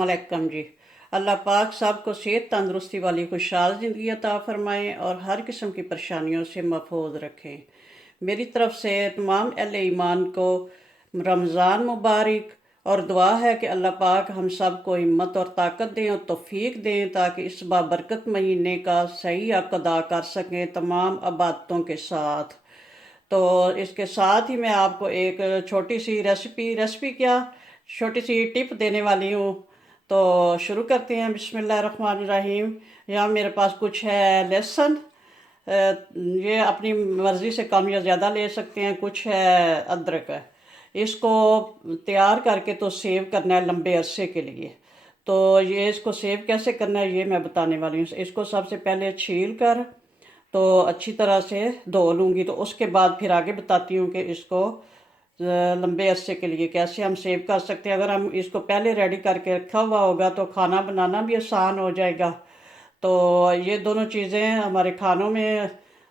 अस्सलामुअलैकुम जी। अल्लाह पाक सबको सेहत तंदुरुस्ती वाली खुशहाल ज़िंदगी अता फ़रमाएँ और हर किस्म की परेशानियों से महफूज रखें। मेरी तरफ से तमाम अहले ईमान को रमज़ान मुबारक और दुआ है कि अल्लाह पाक हम सब को हिम्मत और ताकत दें और तौफीक दें ताकि इस बाबरकत महीने का सही हक़ अदा कर सकें तमाम इबादतों के साथ। तो इसके साथ ही मैं आपको एक छोटी सी रेसिपी क्या छोटी सी टिप देने वाली हूँ। तो शुरू करते हैं। बिस्मिल्लाहिर्रहमानिर्रहीम। यहाँ मेरे पास कुछ है लहसुन, ये अपनी मर्ज़ी से कम या ज़्यादा ले सकते हैं। कुछ है अदरक है। इसको तैयार करके तो सेव करना है लंबे अरसे के लिए। तो ये इसको सेव कैसे करना है ये मैं बताने वाली हूँ। इसको सबसे पहले छील कर तो अच्छी तरह से धो लूँगी, तो उसके बाद फिर आगे बताती हूँ कि इसको लंबे अरसे के लिए कैसे हम सेव कर सकते हैं। अगर हम इसको पहले रेडी करके रखा हुआ होगा तो खाना बनाना भी आसान हो जाएगा। तो ये दोनों चीज़ें हमारे खानों में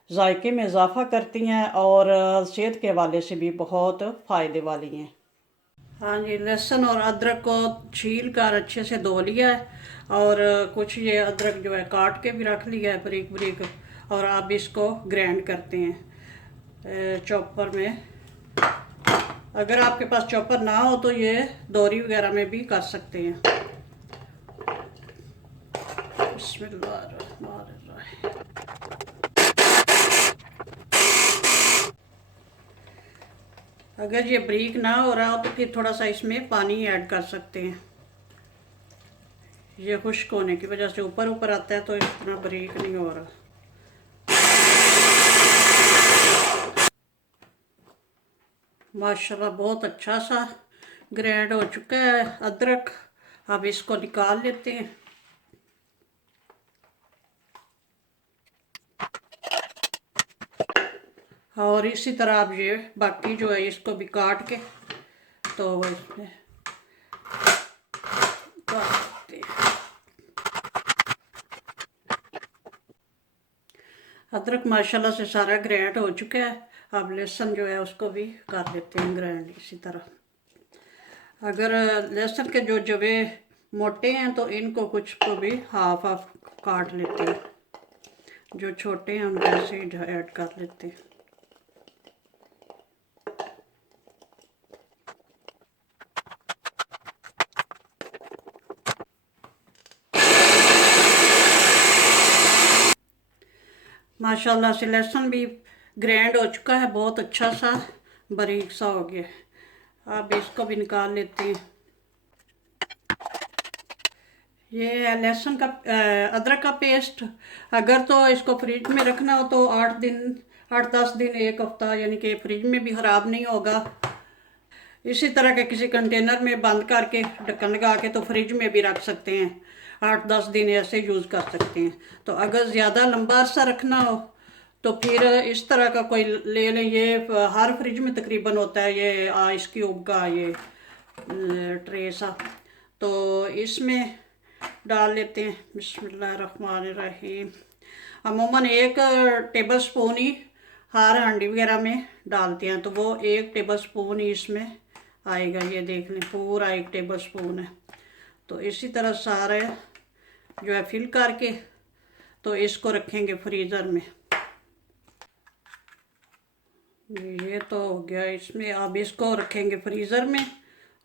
जायके में इजाफ़ा करती हैं और सेहत के हवाले से भी बहुत फ़ायदे वाली हैं। हाँ जी, लहसुन और अदरक को छील कर अच्छे से धो लिया है और कुछ ये अदरक जो है काट के भी रख लिया है बारीक बारीक। और अब इसको ग्राइंड करते हैं चॉपर में। अगर आपके पास चॉपर ना हो तो ये दोरी वगैरह में भी कर सकते हैं। बिस्मिल्लाहिर्रहमानिर्रहीम। अगर ये बारीक ना हो रहा हो तो फिर थोड़ा सा इसमें पानी ऐड कर सकते हैं। ये खुश्क होने की वजह से ऊपर ऊपर आता है तो इतना बारीक नहीं हो रहा। माशाल्लाह बहुत अच्छा सा ग्राइंड हो चुका है अदरक। अब इसको निकाल लेते हैं। और इसी तरह आप ये बाकी जो है इसको भी काट के तो इसमें काट सकते हैं। अदरक माशाल्लाह से सारा ग्राइंड हो चुका है। अब लहसुन जो है उसको भी कर लेते हैं ग्राइंड इसी तरह। अगर लहसुन के जो जवे मोटे हैं तो इनको कुछ को भी हाफ हाफ काट लेते हैं। जो छोटे हैं उनको ऐसे ही ऐड कर लेते हैं। माशाल्लाह से लहसुन भी ग्राइंड हो चुका है, बहुत अच्छा सा बारीक सा हो गया। अब इसको भी निकाल लेते हैं। ये है लहसुन का अदरक का पेस्ट। अगर तो इसको फ्रिज में रखना हो तो 8-10 दिन 1 हफ्ता यानी कि फ्रिज में भी ख़राब नहीं होगा। इसी तरह के किसी कंटेनर में बंद करके ढक्कन लगा के तो फ्रिज में भी रख सकते हैं। 8-10 दिन ऐसे यूज़ कर सकते हैं। तो अगर ज़्यादा लंबा अरसा रखना हो तो फिर इस तरह का कोई ले लें। ये हर फ्रिज में तकरीबन होता है ये आइस क्यूब का ये ट्रे सा। तो इसमें डाल लेते हैं। बिस्मिल्लाहिर्रहमानिर्रहीम। अमूमन 1 टेबल स्पून ही हर हांडी वगैरह में डालते हैं, तो वो 1 टेबल स्पून ही इसमें आएगा। ये देख लें पूरा 1 टेबल स्पून है। तो इसी तरह सारे जो है फिल करके तो इसको रखेंगे फ्रीज़र में। ये तो हो गया इसमें। अब इसको रखेंगे फ्रीज़र में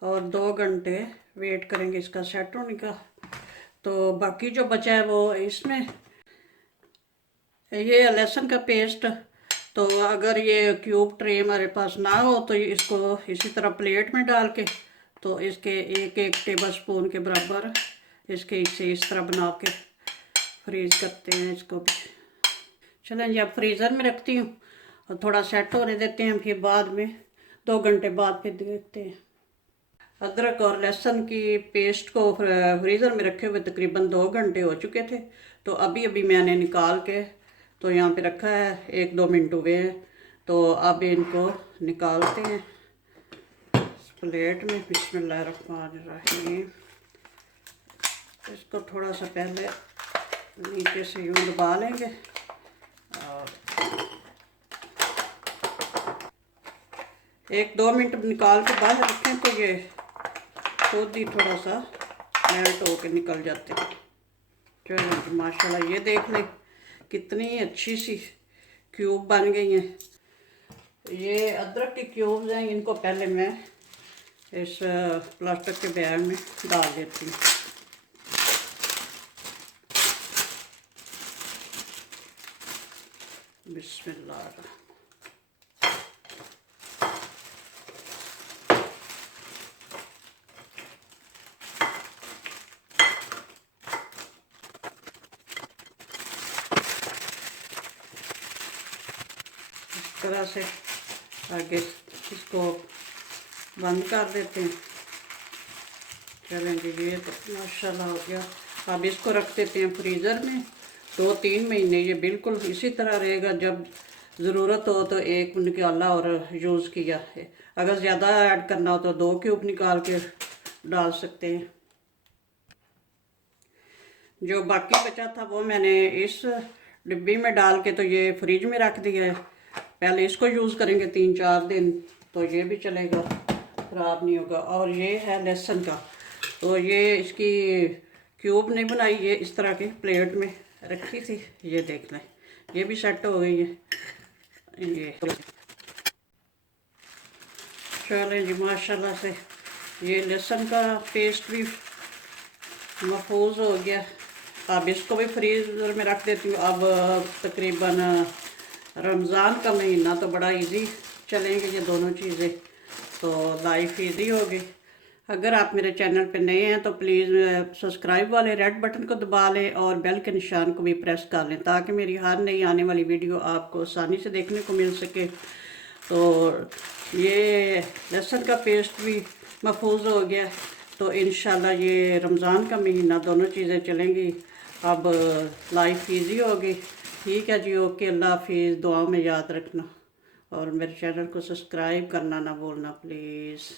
और 2 घंटे वेट करेंगे इसका सेट होने का। तो बाकी जो बचा है वो इसमें ये लहसुन का पेस्ट। तो अगर ये क्यूब ट्रे हमारे पास ना हो तो इसको इसी तरह प्लेट में डाल के तो इसके 1-1 टेबल स्पून के बराबर इसके हिस्से इस तरह बना के फ्रीज़ करते हैं इसको भी। चलें जी अब फ्रीज़र में रखती हूँ और थोड़ा सेट होने देते हैं। फिर बाद में 2 घंटे बाद फिर देखते हैं। अदरक और लहसुन की पेस्ट को फ्रीज़र में रखे हुए तकरीबन 2 घंटे हो चुके थे। तो अभी अभी मैंने निकाल के तो यहाँ पे रखा है। 1-2 मिनट हुए हैं। तो अब इनको निकालते हैं इस प्लेट में। बिस्मिल्लाहिर्रहमानिर्रहीम। इसको थोड़ा सा पहले नीचे से यूँ दबा लेंगे और 1-2 मिनट निकाल के बाहर रखें तो ये खुद ही थोड़ा सा मेल्ट होकर निकल जाते हैं। चलो माशाल्लाह ये देख लें कितनी अच्छी सी क्यूब बन गई हैं। ये अदरक के क्यूब्स हैं, इनको पहले मैं इस प्लास्टिक के बैग में डाल देती हूँ। बिस्मिल्लाह। इस तरह से आगे इसको बंद कर देते हैं। चलें जी, ये तो माशाल्लाह हो गया। अब इसको रख देते हैं फ्रीज़र में 2-3 महीने। ये बिल्कुल इसी तरह रहेगा, जब ज़रूरत हो तो एक निकाला और यूज़ किया है। अगर ज़्यादा ऐड करना हो तो 2 क्यूब निकाल के डाल सकते हैं। जो बाकी बचा था वो मैंने इस डिब्बी में डाल के तो ये फ्रिज में रख दिया है। पहले इसको यूज़ करेंगे 3-4 दिन तो ये भी चलेगा, ख़राब नहीं होगा। और ये है लहसुन का, तो ये इसकी क्यूब नहीं बनाई, ये इस तरह की प्लेट में रखी थी। ये देख लें ये भी सेट हो गई है। ये चलें जी, माशाल्लाह से ये लहसुन का पेस्ट भी महफूज हो गया। अब इसको भी फ्रीज़र में रख देती हूँ। अब तकरीबन रमज़ान का महीना तो बड़ा इजी चलेंगे ये दोनों चीज़ें, तो लाइफ इजी होगी। अगर आप मेरे चैनल पे नए हैं तो प्लीज़ सब्सक्राइब वाले रेड बटन को दबा लें और बेल के निशान को भी प्रेस कर लें, ताकि मेरी हर नई आने वाली वीडियो आपको आसानी से देखने को मिल सके। तो ये लहसुन का पेस्ट भी महफूज हो गया, तो इंशाल्लाह ये रमज़ान का महीना दोनों चीज़ें चलेंगी। अब लाइफ इजी होगी। ठीक है जी, ओके, अल्लाह हाफिज़। दुआ में याद रखना और मेरे चैनल को सब्सक्राइब करना ना भूलना प्लीज़।